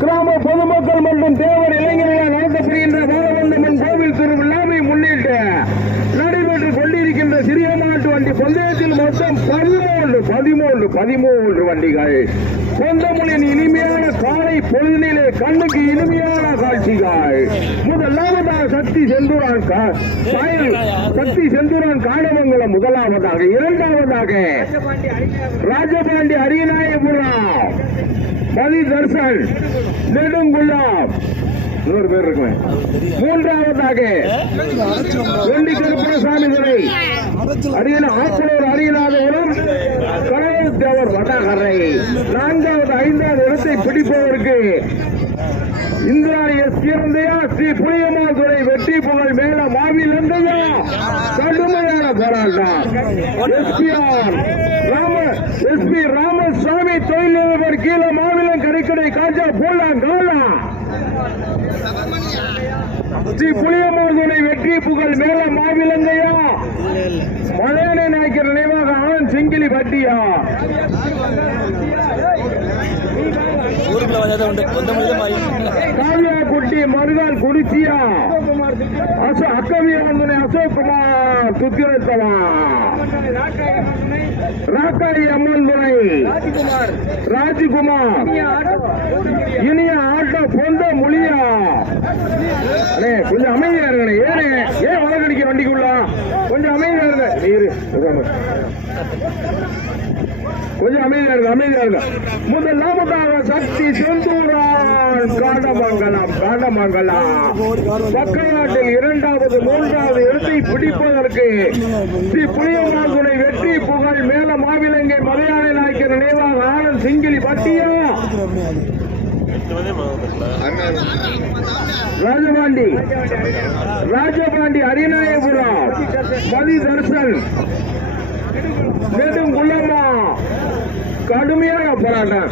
கிராம பொதுமக்கள் மற்றும் தேவர் இளைஞர்களால் நடத்தப்படுகின்ற மாதவந்தம்மன் கோவில் திருவிழாவை முன்னிட்டு நடைபெற்றுக் கொண்டிருக்கின்ற சிறிய மாட்டு வண்டி பந்தயத்தில் மொத்தம் 13 வண்டிகள். சொந்தமொழியின் இனிமையான காலை பொழுதினிலே கண்ணுக்கு இனிமையான காட்சிகள். முதலாவதாக சக்தி செந்தூரான் காடமங்கலம் முதலாவதாக, இரண்டாவதாக ராஜபாண்டி அரியநாயபுரம் மதி தர்சன் நெடுங்குள்ளம், இன்னொரு பேர் இருக்குமே. மூன்றாவதாக வெண்டி கருப்பணசாமி துறை ஆற்றலூர் அரியநாதபுரம் கடவுள் தேவர் வடகரை. நான்காவது 5வது இடத்தை பிடிப்பதற்கு இந்திராணி சிறந்தையா ஸ்ரீ புளியம்மாள் துறை வெற்றி புகழ் மேல மாவிலந்தையா கடுமையான போராட்டம். எஸ்பி ராமசாமி தொழிலதிபர் கீழே மாவிலம் கரைக்கடை காஜா போலாம் காலா ஸ்ரீ புளியம்மாள் துறை வெற்றி புகழ் மேல மாவிலங்கையா மலையாள நாயக்கர் நினைவாக ஆனந்த் சிங்கிலி பட்டியா காவியா குட்டி மருகால் குடிச்சியா அக்கவியாந்துனை அசோக் குமார் துத்திரத்தவா ராக்காரி அம்மன் துணை ராஜ்குமார் இனிய ஆட்டோ பொந்த மொழியா. கொஞ்சம் அமைதியா இருங்க. ஏன் வழக்கடிக்க வண்டிக்குள்ள கொஞ்சம் அமைதியா இருங்க. கொஞ்சம் அமைதியா இருங்க. முதலாவதாக சக்தி செந்தூரான் காடமங்கலம் பக்கநாட்டில் 2வது 3வது இடத்தை பிடிப்பதற்கு ஸ்ரீ புளியம்மாள் துணை வெற்றி புகழ் மேல மாவிலங்கை மலையாள நாயக்கர் நினைவாக ஆனந்த் சிங்கிலி பட்டியா ராஜபாண்டி அரியநாயபுரம் மதி தர்சன் நெடுங்குள்ளமா கடுமையான போராட்டம்.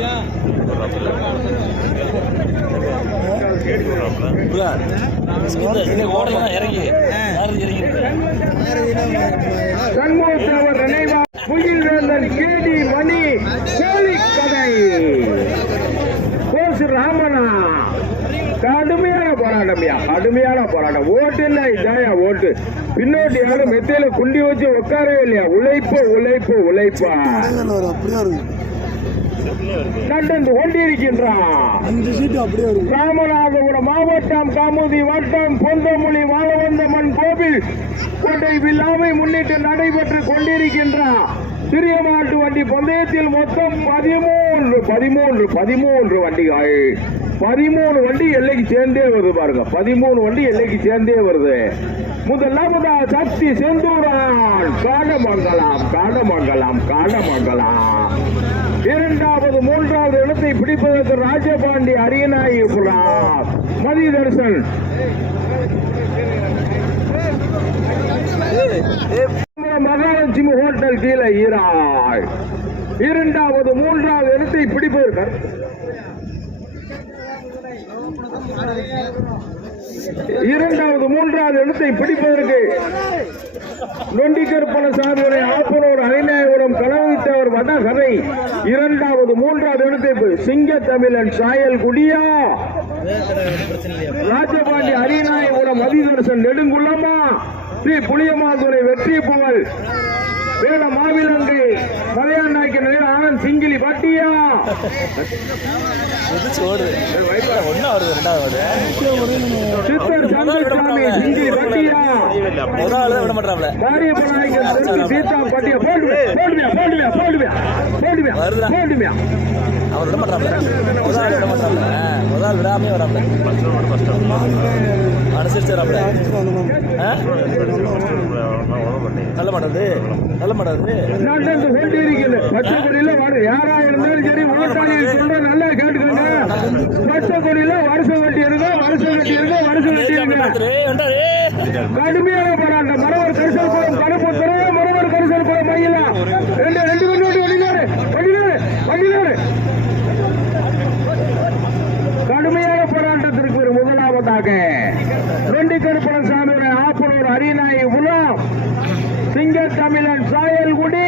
சண்முகத்தேவர் நினைவா முகில்வேந்தன் கேடி மணி கோழி கதை கோசு ராமனா கடுமையான போராட்டம். ஓட்டு இல்ல இதாயா ஓட்டு. பின்னோட்டி யாரும் மெத்தையில குண்டி வச்சு உட்காரவே இல்லையா. உழைப்பா நடந்து கொண்டிருக்கின்றான். ராமநாதபுரம் மாவட்டம் காமுதி வட்டம் பொந்தமொழி வாழவந்தம்மன் கோவில் கோட்டை விழாவை முன்னிட்டு நடைபெற்றுக் கொண்டிருக்கின்றான். சிறிய மாட்டு வண்டி பந்தயத்தில் மொத்தம் 13 வண்டிகள். 13 வண்டி எல்லைக்கு சேர்ந்தே வருது பாருங்க. 13 வண்டி எல்லைக்கு சேர்ந்தே வருது. முதலாவதா சக்தி செந்தூரான் காடமங்கலம். 2வது 3வது இடத்தை பிடிப்பதற்கு ராஜபாண்டி அரியநாயபுரம் மதி தர்சன் மகாலட்சுமி ஹோட்டல் கீழே ஈராள். 2வது 3வது இடத்தை பிடிப்பதற்கு 2வது 3வது இடத்தை பிடிப்பதற்கு நொண்டிக்கருப்பணசாமி ஆப்பனூர் அரியநாயபுரம் கலவித்தவர் வடகரை. 2வது 3வது இடத்தை சிங்க தமிழன் சாயல் குடியா ராஜபாண்டி அரியநாயபுரம் மதிதர்சன் நெடுங்குள்ளமா ஸ்ரீ புளியம்மாள் துறை வெற்றி புகழ் வேல மாவிலங்கு மலையாள நாயக்கர் ஆனந்த் சிங்கிலி பட்டியா சித்தர் சந்திரசாமி சிங்கிலி பட்டியா மாரியப்ப நாயக்கர் சீதா பட்டியா போடுவியா அவர் விட மாட்டாங்க. முதல் விடாமே வராம அனுசரிச்சாராப்ல. நல்ல மாட்டாது நடந்து கொண்டிருக்கிறது. பச்சைப்படியில யாரா இருந்தாலும் சரி ஓட்டாளி சொல்ற நல்லா கேட்டுக்கோங்க. பச்சை கொடியில வருஷம் கட்டி இருக்கு, வருஷம் கட்டி இருக்கு, வருஷம் கட்டி இருக்கு. கடுமையான போராட்டம். மரவர் கரிசல் குளம் கருப்பு துறை, மரவர் கரிசல் குளம் மயிலா ரெண்டு ரெண்டு கொண்டு வண்டினாரு வண்டினாரு வண்டினாரு. கடுமையான போராட்டத்திற்கு ஒரு முதலாவதாக நொண்டி கருப்பணன் சாமியுடைய ஆப்பனூர் அரியநாயி உலா சிங்க தமிழன் சாயல்குடி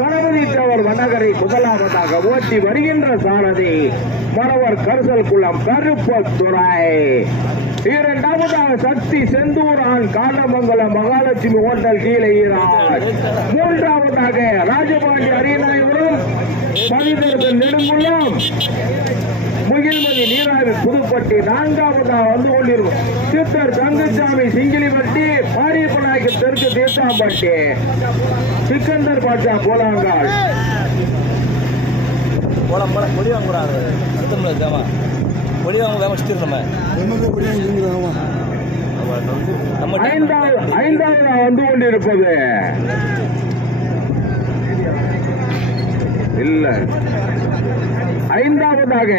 கணபதி தேவர் வடகரை முதலாவதாக ஓட்டி வருகின்ற சாரதி மரவர் கரிசல் குளம் கருப்பத்துறை. இரண்டாவதாக சக்தி செந்தூரான் காலமங்கலம் மகாலட்சுமி ஹோட்டல் கீழே ஈரான். மூன்றாவதாக ராஜபாண்டி அரியநாயபுரம் மனிதர்கள் நெடுங்குளம் முகில்மதி நீராவி புதுப்பட்டி. நான்காவதாக வந்து கொண்டிருக்கும் சித்தர் தங்கச்சாமி சிங்கிலிப்பட்டி பாரியப்பநாய்க்கு தெற்கு தீர்த்தாம்பட்டி சிக்கந்தர் பாட்சா போலாங்கால். போலாம் போலாம் பொடி வாங்குறாங்க அர்த்தமில்ல தேவா பொடி வாங்க வேக வச்சுட்டு நம்ம ஐந்தாவது வந்து கொண்டிருப்பது இல்ல ஐந்தாவதாக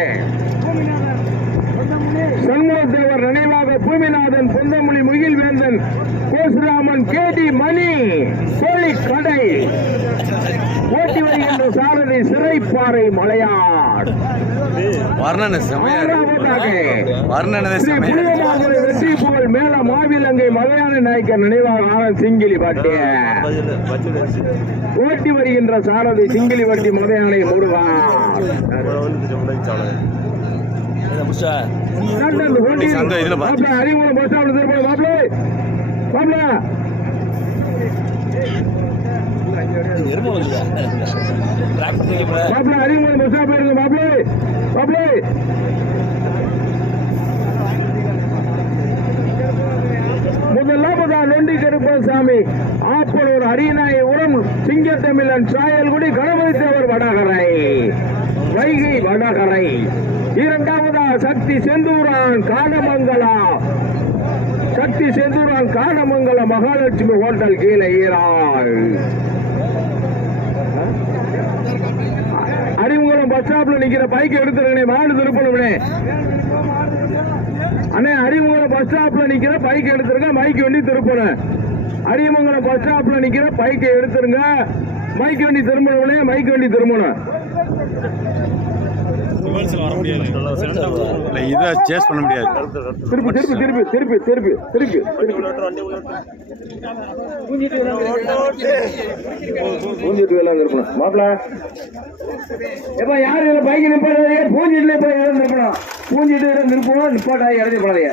சண்முகத்தேவர் நினைவாக பூமிநாதன் பொந்தமொழி முகில் வேந்தன் கோசுராமன் கேடி மணி கோழி கடை ஓட்டி வருகின்ற சாரதி சிறைப்பாறை மலையார். வெற்றி புகழ் மேல மாவிலங்கை மலையான நாயக்கர் நினைவாக ஆனந்த் சிங்கிலி பாட்டிய ஓட்டி வருகின்ற சாரதி சிங்கிலி வட்டி மலையானை முருகார். அறிமுகம் பஸ் ஸ்டாண்ட் திருப்பதி மாப்பிள்ளை மாப்பிள்ள மாப்பிள்ள அறிமுகம் பஸ் ஸ்டாண்ட் போயிருங்க மாப்பிள்ளை மாப்பிள்ளை. முதலாவதா நொண்டி கருப்பசாமி ஆப்பனூர் அரியநாயி உரம் சிங்கத்தமிழன் சாயல்குடி கணபதி தேவர் வடகரை வைகை வடகரை. இரண்டாவதா சக்தி செந்தூரான் காடமங்கலம் சக்தி செந்தூரான் காடமங்கலம் மகாலட்சுமி ஹோட்டல் கீழே ஈரான். அறிமுகம் பஸ் ஸ்டாப்ல நிக்கிற பைக் எடுத்துருக்கே மாடு திருப்பணே அண்ணே. அறிமுகம் பஸ் ஸ்டாப்ல நிக்கிற பைக் எடுத்துருங்க மைக் வண்டி திருப்பணும். அறிமுகம் பஸ் ஸ்டாப்ல நிக்கிற பைக்கை எடுத்துருங்க மைக் வண்டி திரும்பணும்னே மைக் வண்டி திரும்பணும். இதை சேஸ் பண்ண முடியாது. திருப்பி திருப்பி திருப்பி திருப்பி திருப்பி திருப்பி பூஞ்சிட்டு எல்லாம் திருப்பணும் மாப்பிள்ள. எப்ப யாரு பைக் நிப்பாடாதீங்க, பூஞ்சிட்டுல போய் இடம் திருப்பணும். பூஞ்சிட்டு இடம் திருப்பணும், நிப்பாட்டாங்க இடத்தை போடாதீங்க.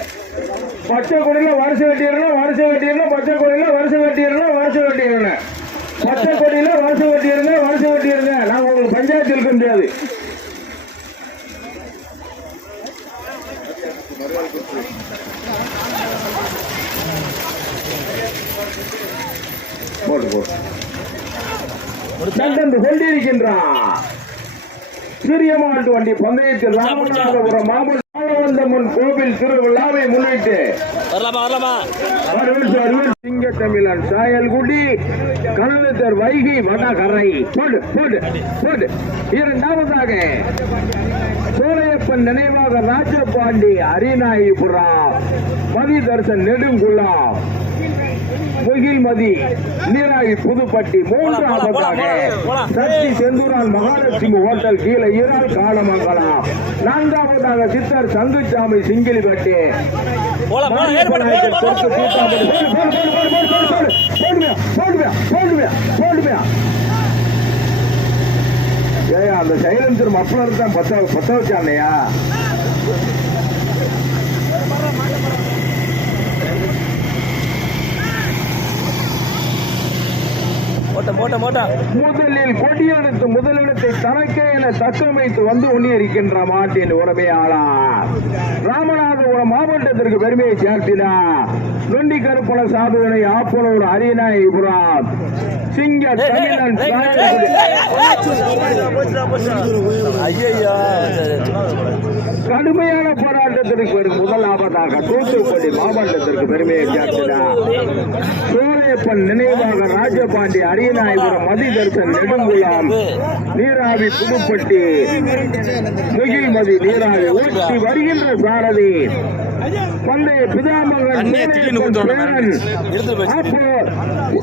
பச்சை கொடியில வருஷம் கட்டிடணும் வருஷம் கட்டிடணும் பச்சை கொடியில வருஷம் கட்டிடணும் வருஷம் கட்டிடணும் பச்சை கொடியில வருஷம் கட்டிடுங்க வருஷம் கட்டிடுங்க. நான் உங்களுக்கு பஞ்சாயத்து இருக்க முடியாது. போட்டு போட்டு கொண்டிருக்கின்றார் சிறிய மாட்டு வண்டி பந்தயத்தில் ராமநாதபுரம் மாவட்டம்மன் கோவில் திருவிழாவை முன்னிட்டு சிங்க தமிழன் சாயல்குடி கள்ளத்தர் வைகை வடகரை. போடு போடு போடு. இரண்டாவதாக சோழையப்பன் நினைவாக ராஜபாண்டி அரிநாயிபுரம் மதி தர்சன் நெடுங்குளம் முகில்மதி நீராவி புதுப்பட்டி. மூன்றாவதாக சக்தி செந்தூரான் மகாலட்சுமி ஹோட்டல் கீழே ஈரால் காலமங்கலம். நான்காவதாக சித்தர் சங்குச்சாமி சிங்கிலிப்பட்டி. அந்த சைலன்சர் மப்ளர் தான் பத்த வச்சானையா. முதலில் கொடியெடுத்து முதலிடத்தை தனக்கே என தக்கமைத்து வந்து கொண்டிருக்கின்ற மாட்டின் உரிமையாளர் ராமநாதபுரம் மாவட்டத்திற்கு பெருமையை சேர்த்தினார். நொண்டி கருப்பண சாதுவனை ஆப்பனூர் அரியநாயபுரம் சிங்க தமிழன் கடுமையான போராட்டத்திற்கு முதலாவதாக தூத்துக்குடி மாவட்டத்திற்கு பெருமையை சேர்த்தினார். சோழையப்பன் நினைவாக ராஜபாண்டி அரியநாயபுரம் மதிதர்சன் நெடுங்குளம் நீராவி புதுப்பட்டி முகில்மதி நீராவி ஓட்டி வருகின்ற சாரதி பண்டைய பிதாமகன்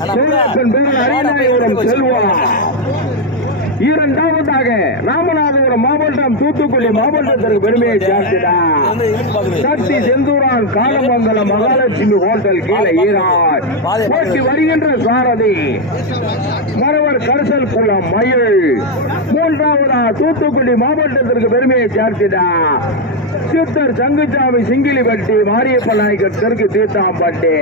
சோழையப்பன் பேரன் அரியநாயபுரம் செல்வா. இரண்டாவதாக ராமநாதபுரம் மாவட்டம் தூத்துக்குடி மாவட்டத்திற்கு பெருமையை சேர்க்கிறார் சக்தி செந்தூரான் காலமங்கலம் மகாலட்சுமி ஹோட்டல் கீழே ஈரான் போட்டி வருகின்ற சாரதி மரவர் கரிசல் குளம் மயில். மூன்றாவதா தூத்துக்குடி மாவட்டத்திற்கு பெருமையை சேர்க்கிறார் சித்தர் சங்குச்சாமி சிங்கிலிப்பட்டி மாரியப்ப நாயக்கர் தெற்கு தீர்த்தாம்பட்டி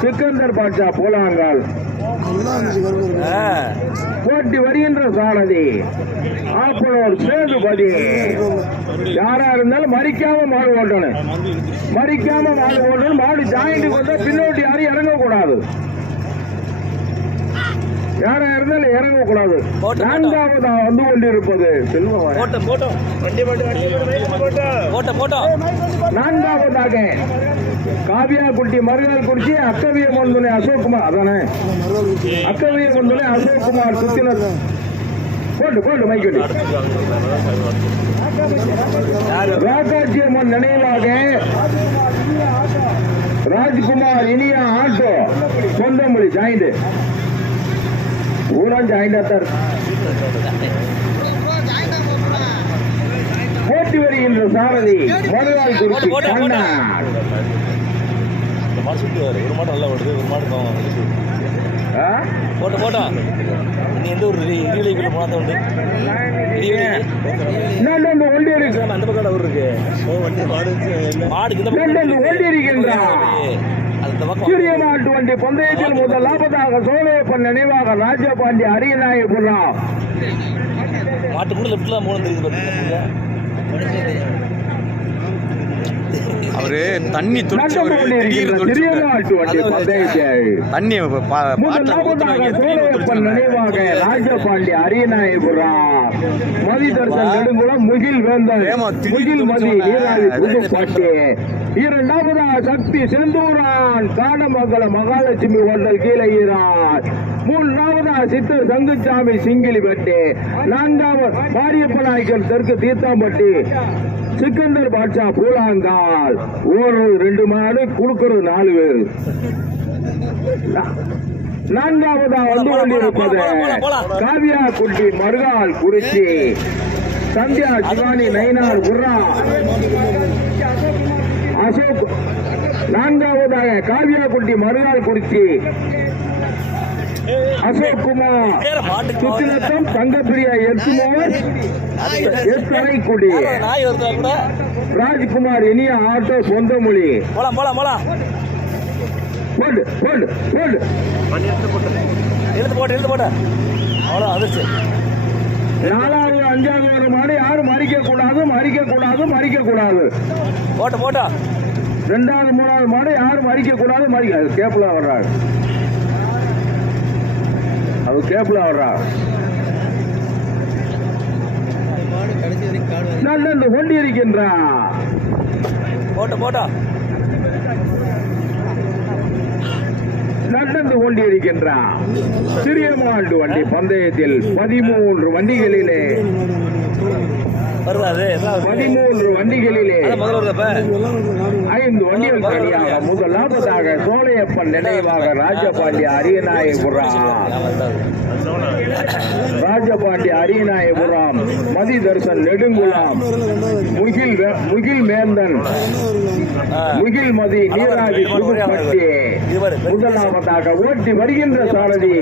சிக்கந்தர் பாட்சா போலாங்கால் போட்டி வருகின்ற சாரதி ஆப்பனூர் சேதுபதி. யாரா இருந்தாலும் மறிக்காம மாடு ஓட்டணும், மறிக்காம மாடு ஓட்டணும். மாடு ஜாயிண்ட் கொண்டா பின்னோட்டி யாரும் இறங்கக்கூடாது, யாரா இருந்தாலும் இறங்கக்கூடாது. நான்காவதா வந்து கொண்டிருப்பது செல்வம். நான்காவதாக காவியாக்குட்டி மறுநாள் குறிச்சி அக்கவிய மந்துனை அசோக்குமார். அதானே அக்கவிய மந்துனை அசோக்குமார் சுத்தினர். போட்டு போட்டு மைக்கட்டி ராக்காட்சியம்மன் நினைவாக ராஜ்குமார் இனியா ஆட்டோ சொந்தமொழி ஜாயிண்ட் ஊரான் ஜாயிண்ட் போட்டி வருகின்ற சாரதி மறுநாள் குறிச்சி கண்ணா. ஒரு மாடு நல்லா ஓடுது, ஒரு மாடு போட்டோ போட்டோ. நீ எந்த ஒரு இடிவிலைக்குள்ள போனா உண்டு ஒண்டி இருக்கு அந்த பக்கம் ஊர் இருக்கு மாடுக்கு ஒண்டி இருக்கின்றான். சிறிய மாட்டு வண்டி பந்தயத்தில் முதல் லாபத்தாக சோழையப்பன் நினைவாக ராஜபாண்டி அரியநாயபுரம் மாட்டு கூட லெப்ட்லாம் போன தெரியுது. அவரு தண்ணி துளிச்சு தண்ணி நினைவாக ராஜபாண்டி அரியநாயபுரம் மதிதர்சன் நெடுங்குளம் முகில் வேந்தன் முகில் மதி நீராவி புதுப்பட்டி. இரண்டாவதா சக்தி செந்தூரான் காணமங்கலம் மகாலட்சுமி ஹோட்டல் கீழே ஈரான். மூன்றாவதா சித்தர் சங்குச்சாமி சிங்கிலிப்பட்டி. நான்காவது மாரியப்ப நாயக்கர் தெற்கு தீர்த்தாம்பட்டி சிக்கந்தர் பாட்சா பூலாங்கால். ஒரு 2 மாடு குடுக்கிறது 4 பேர். நான்காவதா வந்து கொண்டிருப்பது காவியா குட்டி மருகால் குறிச்சி சந்தியா சிவானி நயினார் குர்ரா அசோக். நான்காவதாக காவியா குட்டி மருகால் குறிச்சி அசோக் குமார் சுத்தினத்தம் தங்கப்பிரியா எஸ்மோர் எஸ்தரைக்குடி ராஜ்குமார் இனிய ஆட்டோ சொந்தமொழி. போடு போடு போடு எழுத்து போட்டு அவ்வளோ அதிர்ச்சி. 4வது 5வது மாடு யாரும் மறிக்க கூடாது, மறிக்க கூடாது, மறிக்க கூடாது. போட்டோ 2வது 3வது மாடு யாரும் மறிக்க கூடாது, மறிக்க. அது கேப்ல வர்றாரு, அது கேப்ல வர்றாரு. நல்ல கொண்டு இருக்கின்றான். போட்டோ நடந்து கொண்டிருக்கின்றான். சிறிய மாட்டு வண்டி பந்தயத்தில் 13 வண்டிகளிலே 13 வண்டிகளிலே 5 வண்டிகள் தனியாக முதலாவதாக சோழையப்பன் நினைவாக ராஜபாண்டி அரியநாயபுரம் மதிதர்சன் நெடுங்குளம் முகில் மேந்தன் முகில் மதி நீராவி புதுப்பட்டி. முதலாவதாக ஓட்டி வருகின்ற சாரதி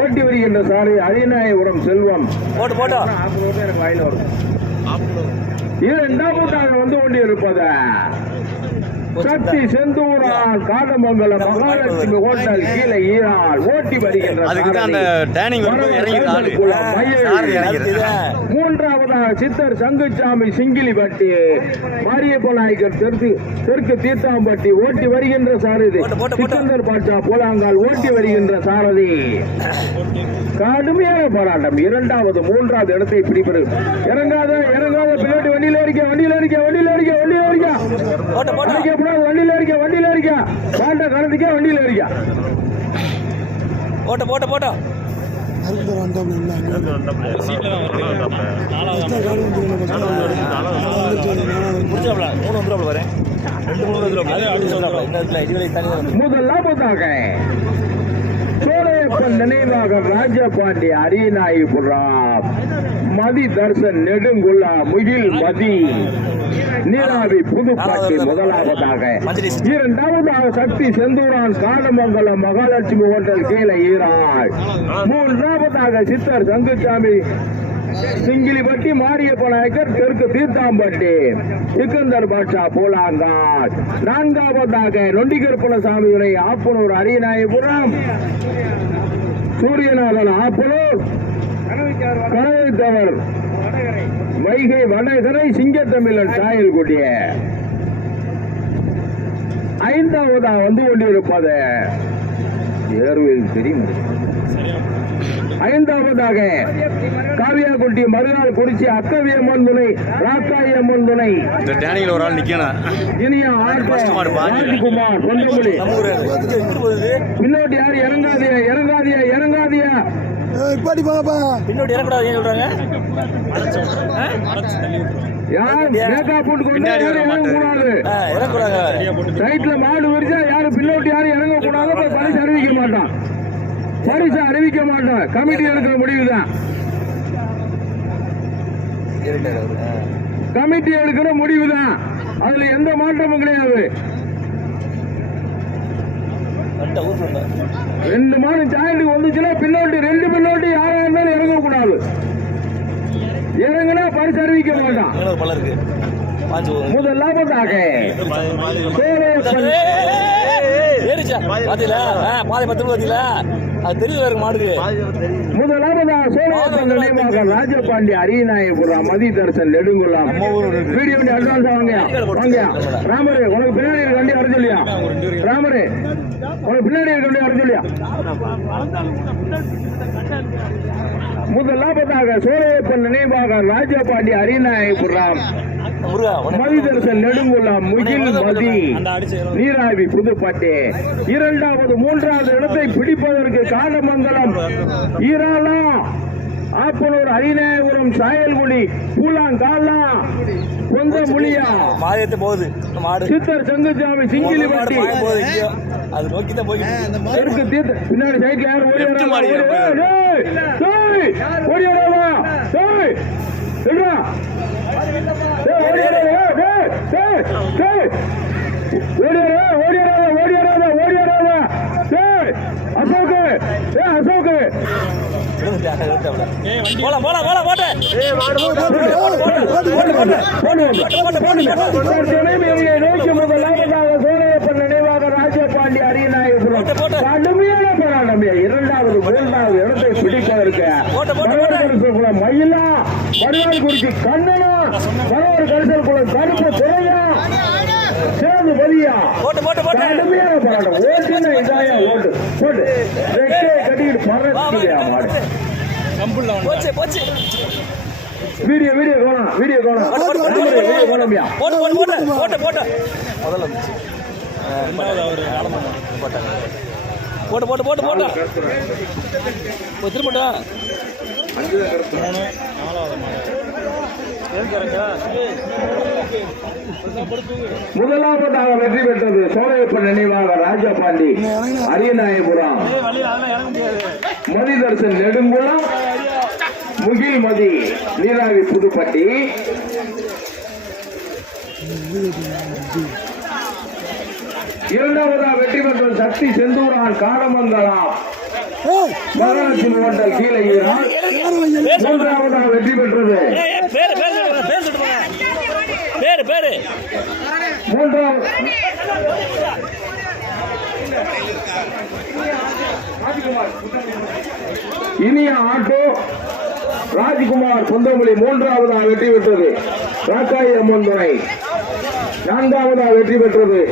ஓட்டி வருகின்ற சாரதி அரியநாயபுரம் செல்வம். இரண்டாவதாக வந்து கொண்டிருப்பது சக்தி செந்தூரான் காடமங்கலம் மகாலட்சுமி ஹோட்டல் கீழே ஈரால் ஓட்டி வருகின்ற. மூன்றாவதாக சித்தர் சங்குச்சாமி சிங்கிலிப்பட்டி மாரியப்ப நாயக்கர் தெற்கு தீர்த்தாம்பட்டி ஓட்டி வருகின்ற சாரதி சிக்கந்தர் பாட்சா போலாங்கால் ஓட்டி வருகின்ற சாரதி. கடுமையான போராட்டம். 2வது 3வது இடத்தை பிடிப்பது. இறங்காத பின்னாடி வண்டியில இருக்க ஏறதுக்கே வண்டியில் ஏறிக்கா. போட்ட போட்ட போட்டோ முடிச்சாப்ல 3 வந்துடும் வரேன் 2 3 முதலாவதாக சோழையப்பன் நினைவாக ராஜபாண்டி அரியநாயபுரம் மதி தர்சன் நெடுங்குள்ளா முகில் மதி நீராவி புதுப்பாட்டி முதலாவதாக. இரண்டாவதாக சக்தி செந்தூரான் காடமங்கலம் மகாலட்சுமி ஹோட்டல் கீழே ஈராள். மூன்றாவதாக சித்தர் சங்குசாமி சிங்கிலிப்பட்டி மாரியப்ப நாயக்கர் தெற்கு தீர்த்தாம்பட்டி சிக்கந்தர் பாட்சா போலாங்காட். நான்காவதாக நொண்டிகருப்பணசாமி உரை ஆப்பனூர் அரியநாயபுரம் சூரியநாதன் ஆப்பனூர் கனவைத்தவர் வைகை வடகரை சிங்கத்தமிழன் சாயல் கொடிய. ஐந்தாவதா வந்து கொண்டிருப்பது ஏர்வேல் தெரியும். ஐந்தாவதாக காவியாக்குட்டி மறுநாள் குறிச்சி அக்கவியம்மன் துணை ராக்காயம்மன் துணை இந்த டேனியில் ஒரு ஆள் நிக்கணும். இனியா ஆட்டோ ராஜ்குமார் பொந்தமொழி. பின்னோட்டி யாரு இறங்காதியா இறங்காதியா இறங்காதியா பின்னோட்டி இறக்கூடாது ஏன் சொல்றாங்க? யார் மேக்கா போட்டு கொண்டு இறங்கக்கூடாது. சைட்ல மாடு வரிசா யாரும் பின்னோட்டி யாரும் இறங்க கூடாது. பரிசு அறிவிக்க மாட்டான். பரிசு அறிவிக்க மாட்டான். கமிட்டி எடுக்கிற முடிவுதான். கமிட்டி எடுக்கிற முடிவுதான். அதுல எந்த மாற்றமும் கிடையாது. 2 மாடு ஜாயிண்ட் வந்துச்சுன்னா பின்னோட்டி 2 பின்னோட்டி யாரா இருந்தாலும் இறங்க கூடாது. இறங்கினா பரிசு அறிவிக்க மாட்டான். முதலாவதாக முதலாவதாக சோழப்பன் நினைவாக ராஜபாண்டி அரியநாயபுரம் மதி தர்சன் நெடுங்குளம். வீடியோ அட்வான்ஸ் வாங்க வாங்க. ராமரு உனக்கு பின்னாடி இருக்க வண்டி வர சொல்லியா? ராமரு உனக்கு பின்னாடி இருக்க வண்டி வர சொல்லியா? முதலாவதாக சோழையப்பன் நினைவாக ராஜபாண்டி அரியநாயபுரம் மதி தர்சன் நெடுங்குளம் முகில் மதி நீராவி புதுப்பட்டி. இரண்டாவது மூன்றாவது இடத்தை பிடிப்பதற்கு காலமங்கலம் ஈராளா ஆப்பனூர் அரியநாயபுரம் சாயல்குடி பூலாங்காலா கொந்த முழியா சித்தர் சங்குசாமி சிங்கிலிப்பட்டி பின்னாடி சைட்ல யாரும் ஓடியாரா அசோக்கு அசோக்கு சோழையப்பன் நினைவாக ராஜபாண்டி அரியநாயபுரம் கடுமையான போராட்டம். இரண்டாவது மூன்றாவது இடத்தை பிடிப்பதற்கு குளம் மயிலா மறுநாள் குறிச்சி கண்ணனா மனோர் கரிசல் குளம் தடுப்பு துறையா சேர்ந்து மதியா கடுமையான போராட்டம். ஓட்டுனா இதாயா ஓட்டு போட்டு கட்டிக்கிட்டு பறக்குதையா மாடு. வீடியோ வீடியோ கோணம் வீடியோ கோணம் வீடியோ கோணமியா போட்டு போட்டு போட்டு போட்டா திரும்பட்டா முதலாவதாக வெற்றி பெற்றது சோழையப்பன் நினைவாக ராஜபாண்டி அரியநாயபுரம் மதி தர்சன் நெடுங்குளம் முகில் மதி நீராவி புதுப்பட்டி. இரண்டாவதாக வெற்றி பெற்றது சக்தி செந்தூரான் காடமங்கலம் மகாலட்சுமி ஹோட்டல் கீழே ஈரான். மூன்றாவதாக வெற்றி பெற்றது மூன்றாவது இனிய ஆட்டோ ராஜ்குமார் பொந்தமொழி. மூன்றாவதாக வெற்றி பெற்றது ராக்காய் அம்மன் துணை. நான்காவதாக வெற்றி பெற்றது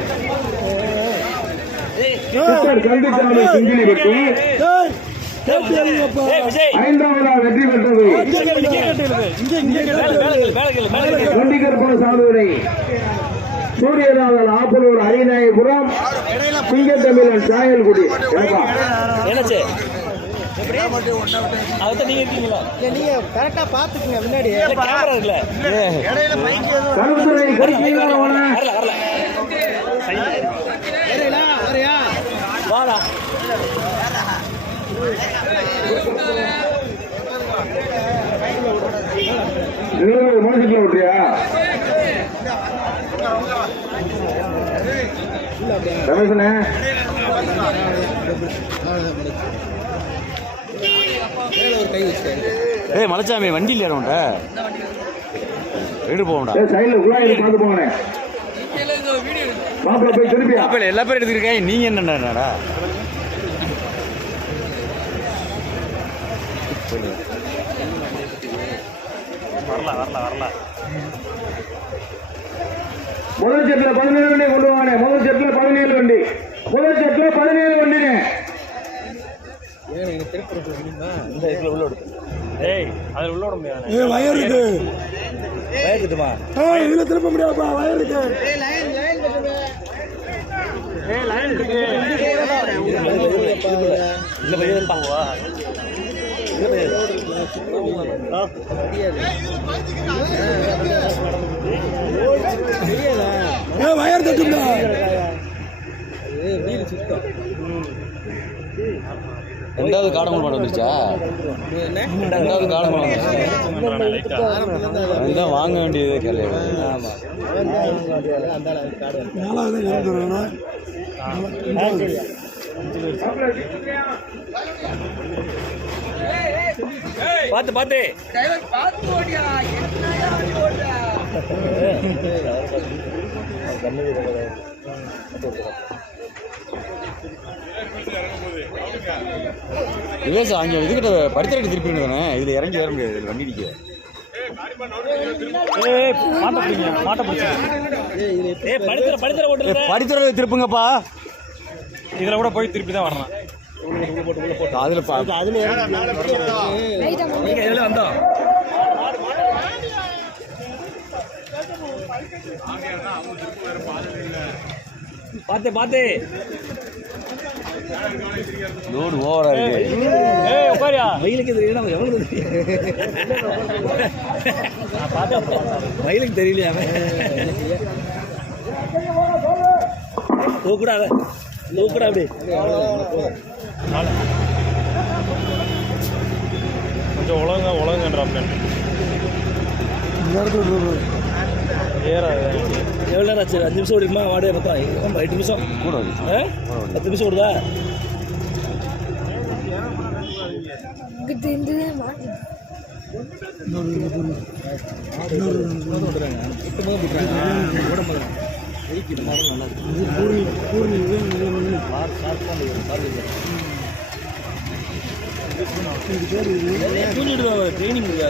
கந்துசாமி சிங்கிலிப்பட்டி. ஐந்தாவதாக வெற்றி பெற்றது நொண்டிகருப்பணசாமி சூரியநாதன் ஆப்பனூர் அரிநாயபுரம் சிங்கத்தமிழன் சாயல்குடி. என்னாச்சு அதுதான் நீங்க இருக்கீங்களா? நீங்க கரெக்டா பாத்துக்கங்க முன்னாடி கேமரா இருக்குல்ல கருத்துறை கருத்தீங்களா வரல வாடா மனசுக்குள்ள விட்டுறியா ரமேஷனே? ஏய் மலைச்சாமி வண்டி இல்லையா உன்ட்ட எடுத்து போகண்டா. சைடுல குழாயில பார்த்து போனே மாப்பிள்ள போய் திருப்பியா மாப்பிள்ளை எல்லா பேரும் எடுத்துருக்கேன். நீங்க என்னடா வரல முதல் செட்ல 17 வண்டி கொண்டு வாங்க. முதல் செட்ல 17 வண்டி. முதல் செட்ல 17 வண்டினே. இந்த இதுல உள்ள விடு. ஏய் அதுல உள்ள விட முடியாது. வயர் இருக்கு வயர் இருக்குமா? இதுல திருப்ப முடியாதுப்பா வயர் இருக்கு. இல்ல பையன் பாவா வயர் தட்டுங்களா? ரெண்டாவது காடமூல் மாடு வந்துருச்சா? ரெண்டாவது காடமூல் அதுதான் வாங்க வேண்டியதே கேள்வி. பாத்து பாத்து விவேசம் அங்கே இதுக்கிட்ட படித்தரட்டு திருப்பி தானே இதில் இறங்கி வர முடியாது. இதில் வண்டி நிற்க படித்தர திருப்புங்கப்பா. இதுல கூட போய் திருப்பி தான் வரணும். அதில் வந்தோம் பாத்து பாத்து லோடு ஓவரா இருக்கு. உட்காரியா மயிலுக்கு தெரியல எவ்வளவு மயிலுக்கு தெரியலையா? தூக்குடா தூக்குடா அப்படி கொஞ்சம் உலகன்றா எவ்வளோ நேரம் ஆச்சு? 5 நிமிஷம் ஓடிக்குமா? மாடு மொத்தம் 8 நிமிஷம் கூட 10 நிமிஷம் ஓடுதா? ட்ரைனிங் இல்லையா?